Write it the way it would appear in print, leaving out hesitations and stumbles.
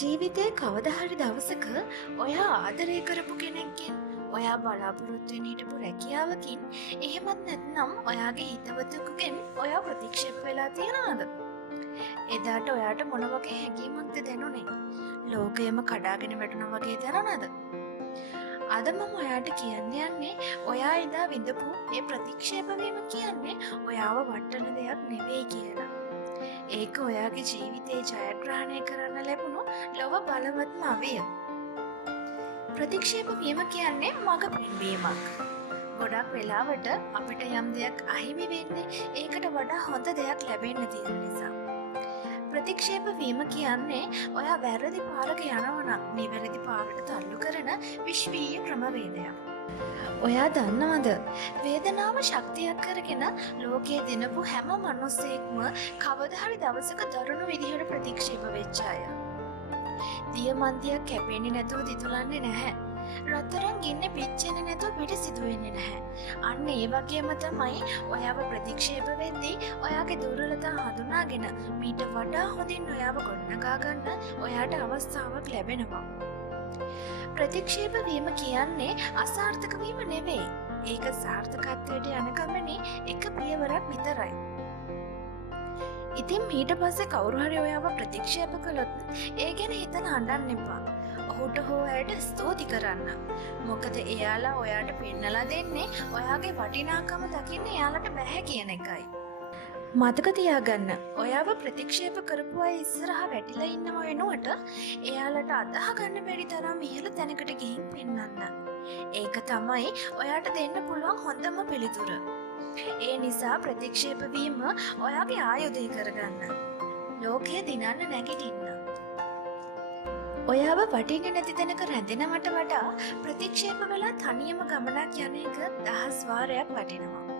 ජීවිතේ කවදා හරි දවසක ඔයා ආදරය කරපු කෙනෙක්ගෙන් ඔයා බලාපොරොත්තු වෙන හිටපු රැකියාවකින් එහෙමත් නැත්නම් ඔයාගේ හිතවතෙකුගෙන් ඔයා ප්‍රතික්ෂේප වෙලා තියනවද? එදාට ඔයාට මොන වගේ හැඟීමක්ද දැනුනේ? ලෝකයම කඩාගෙන වැටුණා වගේ දැනුණාද? අද මම ඔයාට කියන්න යන්නේ ඔයා එදා විඳපු ඒ ප්‍රතික්ෂේප වීම කියන්නේ ඔයාව වටන දෙයක් නෙවෙයි කියලා. ඒක ඔයාගේ ජීවිතේ ජයග්‍රහණය කරන්න ලැබුණු ලොව බලවත්ම අවය. ප්‍රතික්ෂේප වීම කියන්නේ මඟ පෙන්වීමක්. ගොඩක් වෙලාවට අපිට යම් දෙයක් අහිමි වෙන්නේ ඒකට වඩා හොඳ දෙයක් ලැබෙන්න තියෙන නිසා. ප්‍රතික්ෂේප වීම කියන්නේ ඔයා වැරදි පාරක යනවා නම් නිවැරදි පාරට තල්ලු කරන විශ්වීය ක්‍රමවේදයක්. ඔයා දන්නවද වේදනාව ශක්තියක් කරගෙන ලෝකයේ දිනපු හැම මිනිස්සෙක්ම කවදා හරි දවසක දරුණු විදිහට ප්‍රතික්ෂේප වෙච්ච අය. දියමන්තියක් කැපෙන්නේ නැතුව දිතුලන්නේ නැහැ. රත්තරන් ගින්නේ පිච්චෙන්නේ නැතුව පිටිසිදු වෙන්නේ නැහැ. අන්න ඒ වගේම තමයි ඔයාව ප්‍රතික්ෂේප වෙද්දී ඔයාගේ දුර්වලතා හඳුනාගෙන මීට වඩා හොඳින් ඔයාව ගොඩනගා ගන්න ඔයාට අවස්ථාවක් ලැබෙනවා. ප්‍රතික්ෂේප වීම කියන්නේ අසාර්ථක වීම නෙවෙයි. ඒක සාර්ථකත්වයට යන ගමනේ එක පියවරක් විතරයි. ඉතින් ඊට පස්සේ කවුරු හරි ඔයාව ප්‍රතික්ෂේප කළොත් ඒ ගැන හිතලා හඬන්න එපා. ඔහුට හෝ ඇයට ස්තුති කරන්න. මොකද එයාලා ඔයාට පෙන්නලා දෙන්නේ ඔයාගේ වටිනාකම දකින්න එයාලට බැහැ කියන එකයි. මතක තියාගන්න ඔයාව ප්‍රතික්ෂේප කරපු අය ඉස්සරහා වැටිලා ඉන්නව වෙනුවට එයාලට අදාහ ගන්න බැරි තරම් ඉහළ තැනකට ගිහින් පෙන්වන්න. ඒක තමයි ඔයාට දෙන්න පුළුවන් හොඳම පිළිතුර. ඒ නිසා ප්‍රතික්ෂේප වීම ඔයාගේ ආයුධය කරගන්න. ලෝකය දිනන්න නැගිටින්න. ඔයාව වටින්නේ නැති තැනක රැඳෙනවට වඩා ප්‍රතික්ෂේප වෙලා තනියම ගමනක් යන එක 1000 වාරයක් වටිනවා.